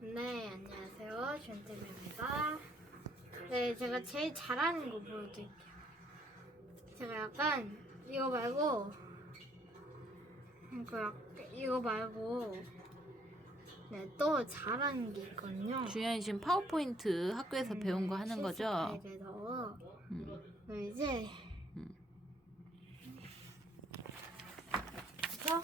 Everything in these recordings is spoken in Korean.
네, 안녕하세요. 준태입니다. 네, 제가 제일 잘하는 거 보여드릴게요. 제가 약간 이거 말고 이거, 말고 네, 또 잘하는 게 있거든요. 주연이 지금 파워포인트 학교에서 음, 배운 거 하는 거죠? 실습파일에서 음. 네, 이제 음. 그래서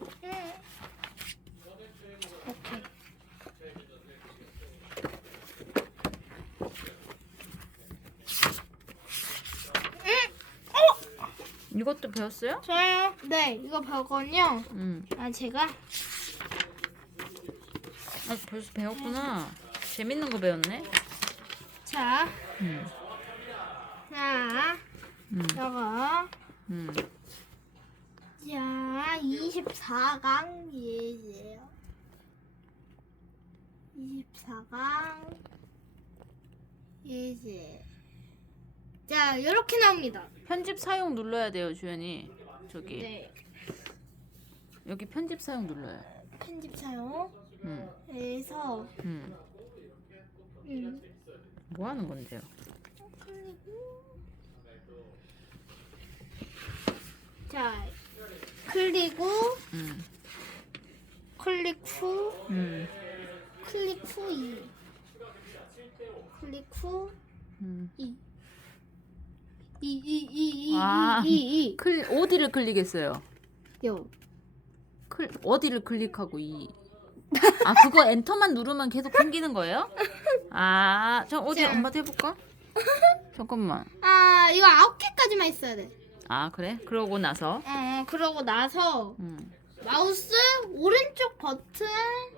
오케이. 이것도 배웠어요? 저요? 네, 이거 배웠거든요. 음. 아, 제가 아, 벌써 배웠구나. 재밌는 거 배웠네. 자, 음. 자, 음. 이거 음. 자, 24강 예제요. 24강 예제. 자, 이렇게 나옵니다. 편집 사용 눌러야 돼요, 주연이. 저기 네, 여기 편집 사용 눌러요. 편집 사용. 음. 음. 음, 뭐 하는 건데요? 클릭. 자, 후, 음. 클릭 후, 음. 클릭 후 2. 클릭 후 음. 2. 2, 2, 2, 2, 아. 2, 2, 2. 클 어디를 클릭했어요? 요. 클 어디를 클릭하고 이 아, 그거 엔터만 누르면 계속 생기는 거예요? 아, 저 어디 자. 엄마도 해볼까? 잠깐만. 아, 이거 아홉 개까지만 있어야 돼. 아, 그래? 그러고 나서. 어, 그러고 나서 음. 마우스 오른쪽 버튼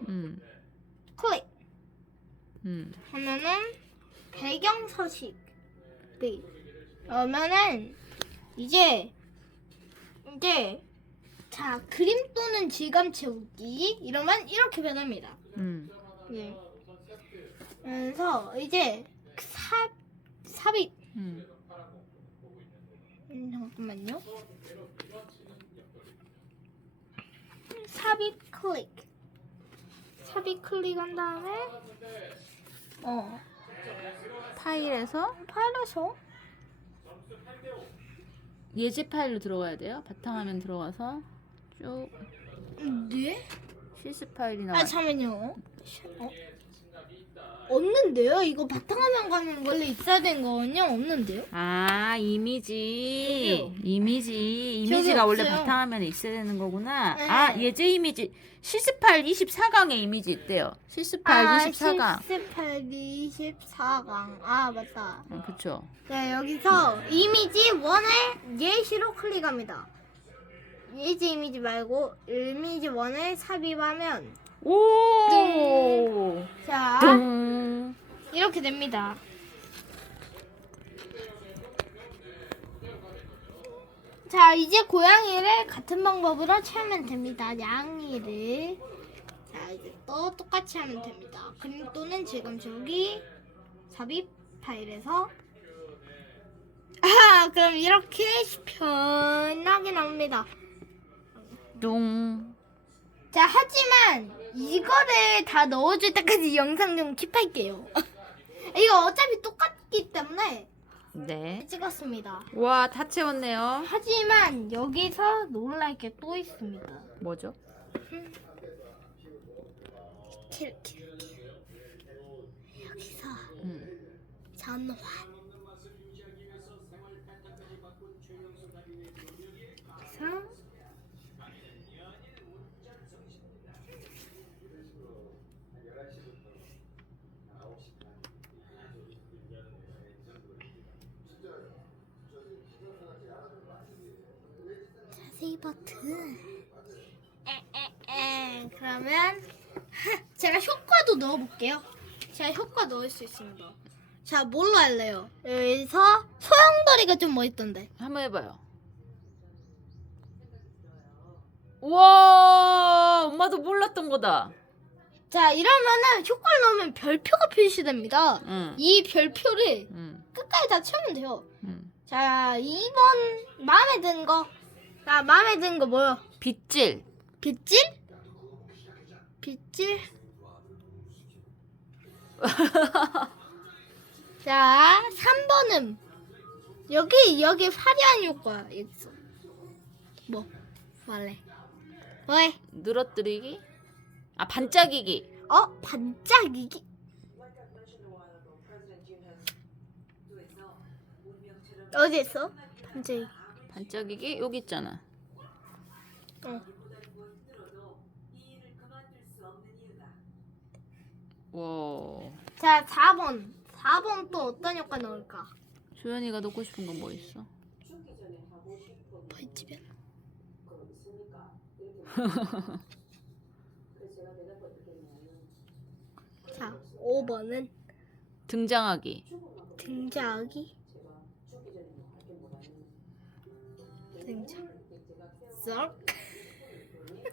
음. 클릭 음. 하면은 배경 서식 네. 그러면은 이제 이제 자 그림 또는 질감 채우기 이러면 이렇게 변합니다. 음. 네. 그래서 이제 삽 삽입 음. 음, 잠깐만요. 삽입 클릭. 삽입 클릭한 다음에 어 파일에서 파일에서 예제 파일로 들어가야 돼요. 바탕화면 들어가서 쭉 네? 실습 파일이 나와. 아 잠깐만요. 어? 없는데요? 이거 바탕화면 가면 원래 있어야 되는 거거든요. 없는데요? 아 이미지 저기요. 이미지 이미지가 원래 없어요. 바탕화면에 있어야 되는 거구나 네. 아 예제 이미지 실습 파일 24강에 이미지 있대요 실습 파일 24강 18, 24강. 아 맞다. 어, 그쵸 네 여기서 이미지 원을 예시로 클릭합니다. 예지 이미지 말고 이미지 원을 삽입하면 오. 이렇게 됩니다. 자, 이제 고양이를 같은 방법으로 채우면 됩니다. 양이를. 자, 이제 또 똑같이 하면 됩니다. 그림 또는 질감 채우기 삽입 파일에서 아, 그럼 이렇게 편하게 나옵니다. 뚱. 자, 하지만 이거를 다 넣어줄 때까지 영상 좀 킵할게요. 이거 어차피 똑같기 때문에 네. 찍었습니다. 와, 다 채웠네요. 하지만 여기서 놀랄 게 또 있습니다. 뭐죠? 이렇게 이렇게 이렇게 여기서 음. 전환 여기서 버튼 에에에 그러면 제가 효과도 넣어볼게요. 제가 효과 넣을 수 있습니다. 자, 뭘로 할래요? 여기서 소용돌이가 좀 멋있던데. 한번 해봐요. 우와, 엄마 엄마도 몰랐던 거다. 자 이러면은 효과를 넣으면 별표가 표시됩니다. 응. 이 별표를 응. 끝까지 다 채우면 돼요. 응. 자 2번 마음에 드는 거. 자 마음에 드는 거 뭐요? 빗질. 빗질? 빗질? 자 3번은 여기 여기 화려한 효과야 있어. 뭐 말해? 뭐해? 늘어뜨리기. 아 반짝이기. 어 반짝이기? 어디 있어? 반짝이기. 반짝이기 여기 있잖아. 어. 와. 자 4번. 4번 또 어떤 효과 넣을까? 조연이가 넣고 싶은 건 뭐 있어? 벌집에. 자 5번은 등장하기. 등장하기. 등장. 썩.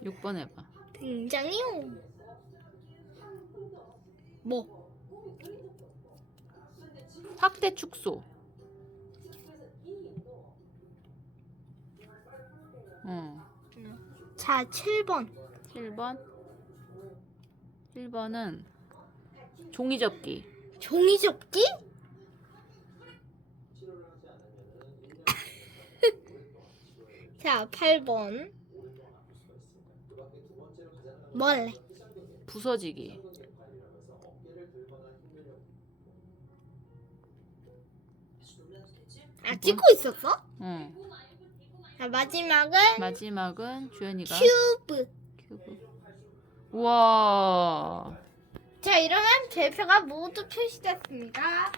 6번 해봐. 등장이요. 뭐? 확대 축소. 어. 자 7번. 7번. 7번은 종이 접기. 종이 접기? 자 8번. 뭘래? 부서지기. 아 찍고 있었어? 응. 자 마지막은 마지막은 주연이가 큐브. 큐브. 우와. 자 이러면 별표가 모두 표시됐습니다.